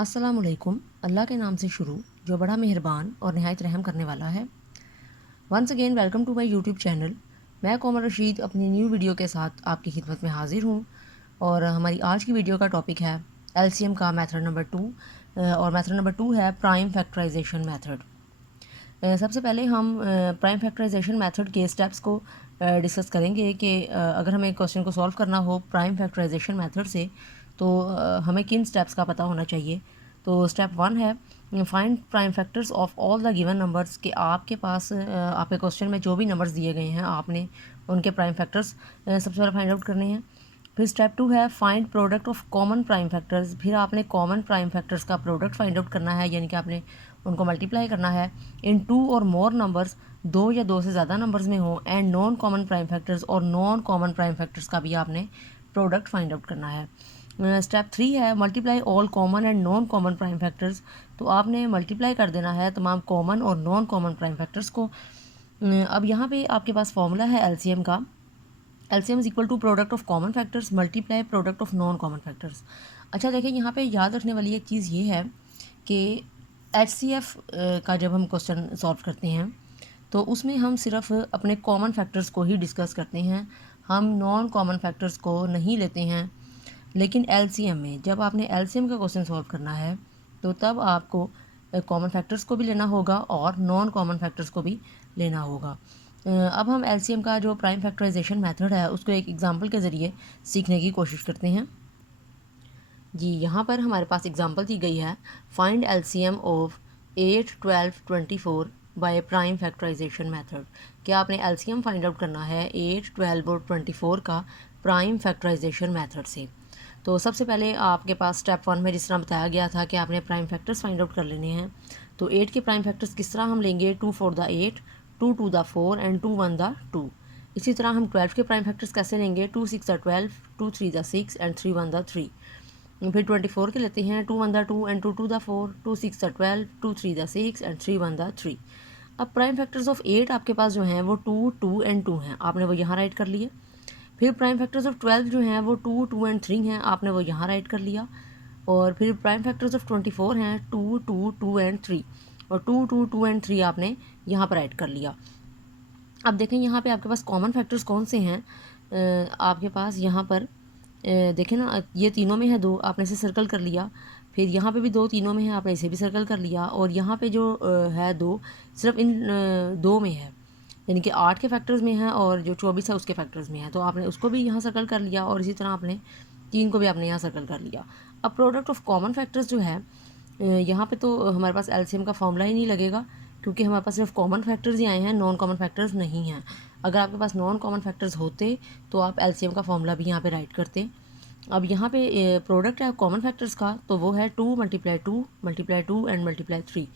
अस्सलामुअलैकुम। अल्लाह के नाम से शुरू जो बड़ा मेहरबान और नहायत रहम करने वाला है। Once again welcome to my YouTube channel. मैं कोमल रशीद अपनी न्यू वीडियो के साथ आपकी खिदमत में हाजिर हूँ और हमारी आज की वीडियो का टॉपिक है एलसीएम का मेथड नंबर 2 और मेथड नंबर 2 है प्राइम फैक्टराइजेशन मेथड। सबसे पहले हम प्राइम फैक्टराइजेशन मेथड के स्टेप्स को डिस्कस करेंगे कि अगर हमें क्वेश्चन को सॉल्व करना हो प्राइम फैक्टराइजेशन मेथड से तो हमें किन स्टेप्स का पता होना चाहिए। तो स्टेप 1 है find prime factors of all the given numbers. कि आपके पास आपके क्वेश्चन में जो भी नंबर्स दिए गए हैं आपने उनके प्राइम फैक्टर्स सबसे पहले फाइंड आउट करने हैं। फिर स्टेप 2 है find product of common prime factors. फिर आपने कॉमन प्राइम फैक्टर्स का प्रोडक्ट फाइंड आउट करना है, यानी कि आपने उनको मल्टीप्लाई करना है इन 2 और मोर नंबर्स, 2 या 2 से ज़्यादा नंबर्स में हो। And non common prime factors और नॉन कॉमन प्राइम फैक्टर्स का भी आपने प्रोडक्ट फाइंड आउट करना है। स्टेप 3 है multiply all common and non common prime factors. तो आपने मल्टीप्लाई कर देना है तमाम कॉमन और नॉन कॉमन प्राइम फैक्टर्स को। अब यहाँ पे आपके पास फॉर्मूला है एलसीएम का। LCM is equal to product of common factors multiply product of non common factors. अच्छा देखें, यहाँ पे याद रखने वाली एक चीज़ ये है कि एचसीएफ का जब हम क्वेश्चन सॉल्व करते हैं तो उसमें हम सिर्फ अपने कॉमन फैक्टर्स को ही डिस्कस करते हैं, हम नॉन कॉमन फैक्टर्स को नहीं लेते हैं। लेकिन एलसीएम में जब आपने एलसीएम का क्वेश्चन सॉल्व करना है तो तब आपको कॉमन फैक्टर्स को भी लेना होगा और नॉन कॉमन फैक्टर्स को भी लेना होगा। अब हम एलसीएम का जो प्राइम फैक्टराइजेशन मेथड है उसको एक एग्जांपल के ज़रिए सीखने की कोशिश करते हैं। जी, यहाँ पर हमारे पास एग्जांपल दी गई है find LCM of 8, 12, 24 by prime factorization method. क्या आपने एलसीएम फाइंड आउट करना है 8, 12 और 24 का प्राइम फैक्टराइजेशन मेथड से। तो सबसे पहले आपके पास स्टेप 1 में जिस तरह बताया गया था कि आपने प्राइम फैक्टर्स फाइंड आउट कर लेने हैं। तो 8 के प्राइम फैक्टर्स किस तरह हम लेंगे, 2 4 द 8, 2 2 द 4 एंड 2 1 द 2। इसी तरह हम 12 के प्राइम फैक्टर्स कैसे लेंगे, 2 6 द 12, 2 3 द 6 एंड 3 1 द 3। फिर 24 के लेते हैं, 2 1 the 2 and 2 2 the 4, 2 6 the 12, 2 3 the 6 and 3 1 the 3। अब प्राइम फैक्टर्स ऑफ 8 आपके पास जो हैं वो 2 2 एंड 2 हैं, आपने वो यहाँ राइट कर लिए। फिर प्राइम फैक्टर्स ऑफ 12 जो हैं वो 2 2 एंड 3 हैं, आपने वो यहाँ राइट कर लिया। और फिर प्राइम फैक्टर्स ऑफ 24 हैं 2 2 2 एंड 3, और 2 2 2 एंड 3 आपने यहाँ पर राइट कर लिया। अब देखें यहाँ पे आपके पास कॉमन फैक्टर्स कौन से हैं। आपके पास यहाँ पर देखें ना, ये तीनों में है 2, आपने इसे सर्कल कर लिया। फिर यहाँ पे भी 2 तीनों में है, आपने इसे भी सर्कल कर लिया। और यहाँ पे जो है 2 सिर्फ इन 2 में है, यानी कि 8 के फैक्टर्स में है और जो 24 है उसके फैक्टर्स में है, तो आपने उसको भी यहाँ सर्कल कर लिया। और इसी तरह आपने 3 को भी आपने यहाँ सर्कल कर लिया। अब प्रोडक्ट ऑफ कॉमन फैक्टर्स जो है यहाँ पे तो हमारे पास एलसीएम का फॉर्मूला ही नहीं लगेगा, क्योंकि हमारे पास सिर्फ कॉमन फैक्टर्स ही आए हैं, नॉन कॉमन फैक्टर्स नहीं हैं। अगर आपके पास नॉन कॉमन फैक्टर्स होते तो आप एलसीएम का फॉर्मूला भी यहाँ पे राइट करते। अब यहाँ पे प्रोडक्ट है कॉमन फैक्टर्स का, तो वो है 2 multiply 2 multiply 2 and multiply 3,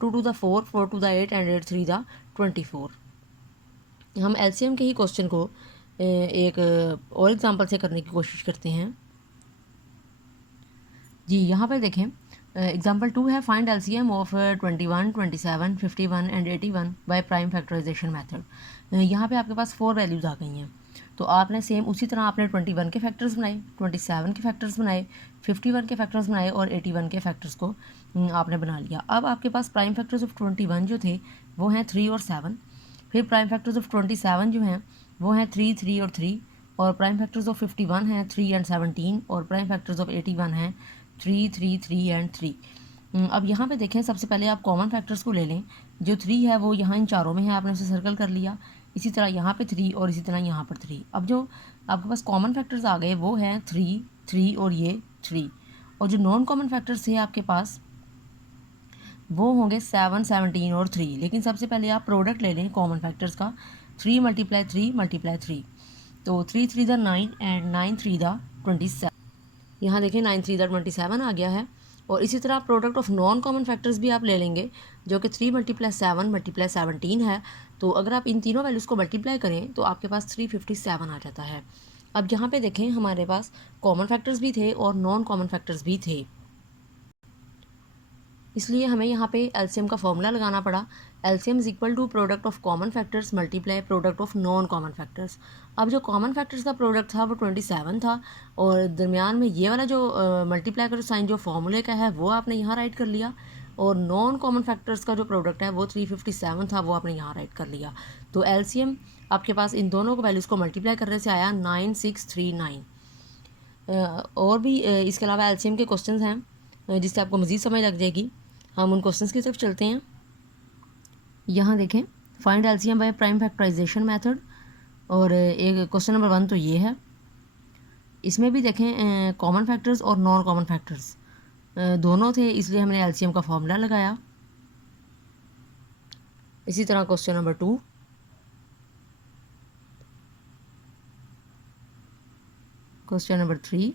2 to the 4, 4 to the 8 and 8 3 the 24। हम एलसीएम के ही क्वेश्चन को एक और एग्जांपल से करने की कोशिश करते हैं। जी, यहाँ पर देखें एग्जांपल 2 है find LCM of 21, 27, 51 and 81 by prime factorization method. यहाँ पे आपके पास 4 वैल्यूज़ आ गई हैं, तो आपने सेम उसी तरह आपने 21 के फैक्टर्स बनाए, 27 के फैक्टर्स बनाए, 51 के फैक्टर्स बनाए और 81 के फैक्टर्स को आपने बना लिया। अब आपके पास प्राइम फैक्टर्स ऑफ 21 जो थे वो हैं 3 और 7। फिर प्राइम फैक्टर्स ऑफ 27 जो हैं वो हैं 3 3 और 3। और प्राइम फैक्टर्स ऑफ 51 हैं 3 एंड 17। और प्राइम फैक्टर्स ऑफ 81 हैं 3 3 3 एंड 3। अब यहाँ पे देखें, सबसे पहले आप कॉमन फैक्टर्स को ले लें। जो 3 है वो यहाँ इन चारों में है, आपने उसे सर्कल कर लिया। इसी तरह यहाँ पे 3 और इसी तरह यहाँ पर 3। अब जो आपके पास कॉमन फैक्टर्स आ गए वो हैं 3 3 और ये 3। और जो नॉन कॉमन फैक्टर्स थे आपके पास वो होंगे 7 17 और 3। लेकिन सबसे पहले आप प्रोडक्ट ले लें कॉमन फैक्टर्स का, 3 मल्टीप्लाई 3 मल्टीप्लाई 3, तो 3 3 द 9 एंड 9 3 द 27। यहाँ देखें 9 3 द 27 आ गया है। और इसी तरह product of non common factors भी आप ले लेंगे, जो कि 3 मल्टीप्लाई 7 मल्टीप्लाई 17 है। तो अगर आप इन तीनों वैल्यूज़ को मल्टीप्लाई करें तो आपके पास 357 आ जाता है। अब यहाँ पे देखें हमारे पास कॉमन फैक्टर्स भी थे और नॉन कॉमन फैक्टर्स भी थे। इसलिए हमें यहाँ पे एलसीएम का फॉर्मूला लगाना पड़ा। LCM is equal to product of common factors multiply product of non common factors. अब जो कॉमन फैक्टर्स का प्रोडक्ट था वो 27 था, और दरमियान में ये वाला जो मल्टीप्लाई का साइन जो फॉर्मूले का है वो आपने यहाँ राइट कर लिया, और नॉन कॉमन फैक्टर्स का जो प्रोडक्ट है वो 357 था, वो आपने यहाँ राइट कर लिया। तो एलसीएम आपके पास इन दोनों को वैल्यूज़ को मल्टीप्लाई करने से आया 9639। और भी इसके अलावा एलसीएम के क्वेश्चंस हैं जिससे आपको मज़ीद समझ लग जाएगी। हम उन क्वेश्चंस की तरफ चलते हैं। यहाँ देखें, find LCM by prime factorization method, और एक क्वेश्चन नंबर 1 तो ये है। इसमें भी देखें कॉमन फैक्टर्स और नॉन कॉमन फैक्टर्स दोनों थे, इसलिए हमने एलसीएम का फॉर्मूला लगाया। इसी तरह क्वेश्चन नंबर 2, क्वेश्चन नंबर 3,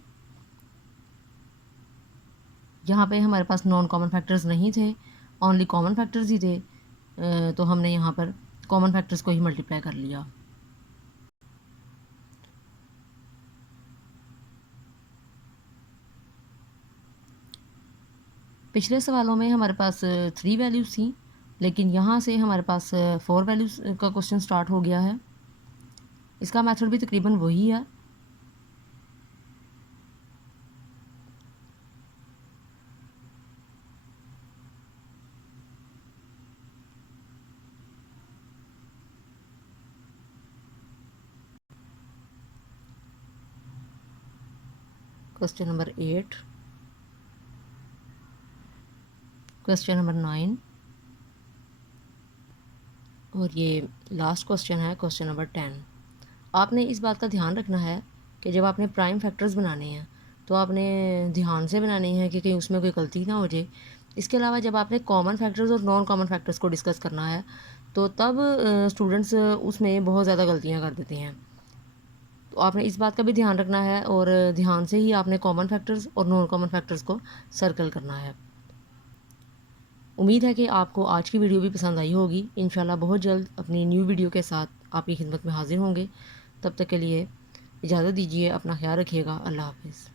यहाँ पे हमारे पास नॉन कॉमन फैक्टर्स नहीं थे, ओनली कॉमन फैक्टर्स ही थे, तो हमने यहाँ पर कॉमन फैक्टर्स को ही मल्टीप्लाई कर लिया। पिछले सवालों में हमारे पास 3 वैल्यूज़ थी, लेकिन यहाँ से हमारे पास 4 वैल्यूज़ का क्वेश्चन स्टार्ट हो गया है। इसका मेथड भी तकरीबन वही है। क्वेश्चन नंबर 8, क्वेश्चन नंबर 9, और ये लास्ट क्वेश्चन है क्वेश्चन नंबर 10। आपने इस बात का ध्यान रखना है कि जब आपने प्राइम फैक्टर्स बनाने हैं तो आपने ध्यान से बनाने हैं कि कहीं उसमें कोई गलती ना हो जाए। इसके अलावा जब आपने कॉमन फैक्टर्स और नॉन कॉमन फैक्टर्स को डिस्कस करना है तो तब स्टूडेंट्स उसमें बहुत ज़्यादा गलतियाँ कर देते हैं। तो आपने इस बात का भी ध्यान रखना है, और ध्यान से ही आपने कॉमन फैक्टर्स और नॉन कॉमन फैक्टर्स को सर्कल करना है। उम्मीद है कि आपको आज की वीडियो भी पसंद आई होगी। इंशाल्लाह बहुत जल्द अपनी न्यू वीडियो के साथ आपकी खिदमत में हाजिर होंगे। तब तक के लिए इजाज़त दीजिए, अपना ख्याल रखिएगा। अल्लाह हाफ़िज़।